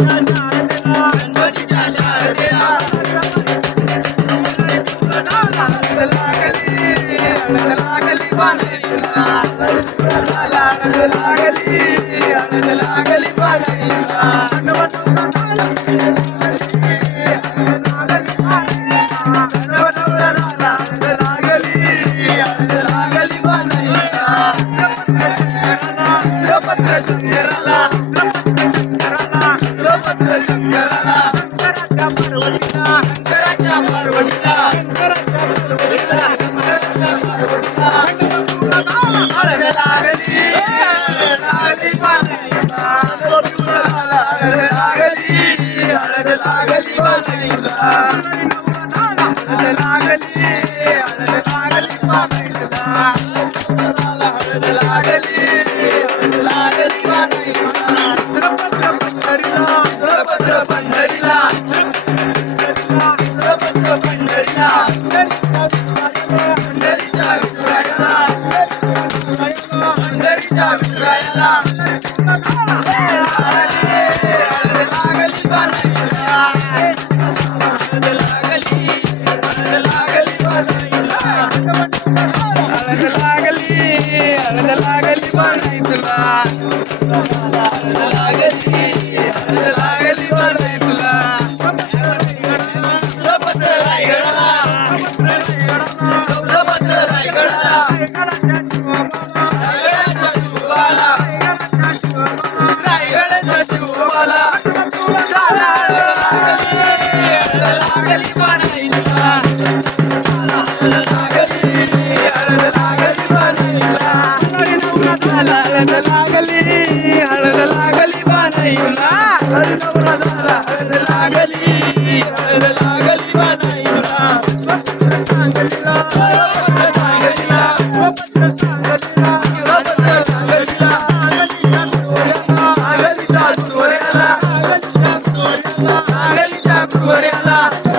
गणपतीच्या शारदेला लागली बाणीला लागली बाणीला शंकराला शंकराला शंकराच्या पार्वतीला हळद लागली लागली बाणीला हळद लागली बाणीला हळद लागली बाणीला हळद लागली सुरभद्र पंढरीला पंढरीच्या विठुरायाला लागली बाणीला लागली बाणीला लागली बाणीला सुरभद्र रायगडाला सुरभद्र रायगडाला रायगडाचा शिवबाला रायगडाचा शिवबाला लागली बाणीला हळद लागली बाणीला हळद लागली बाणीला लागलीच्या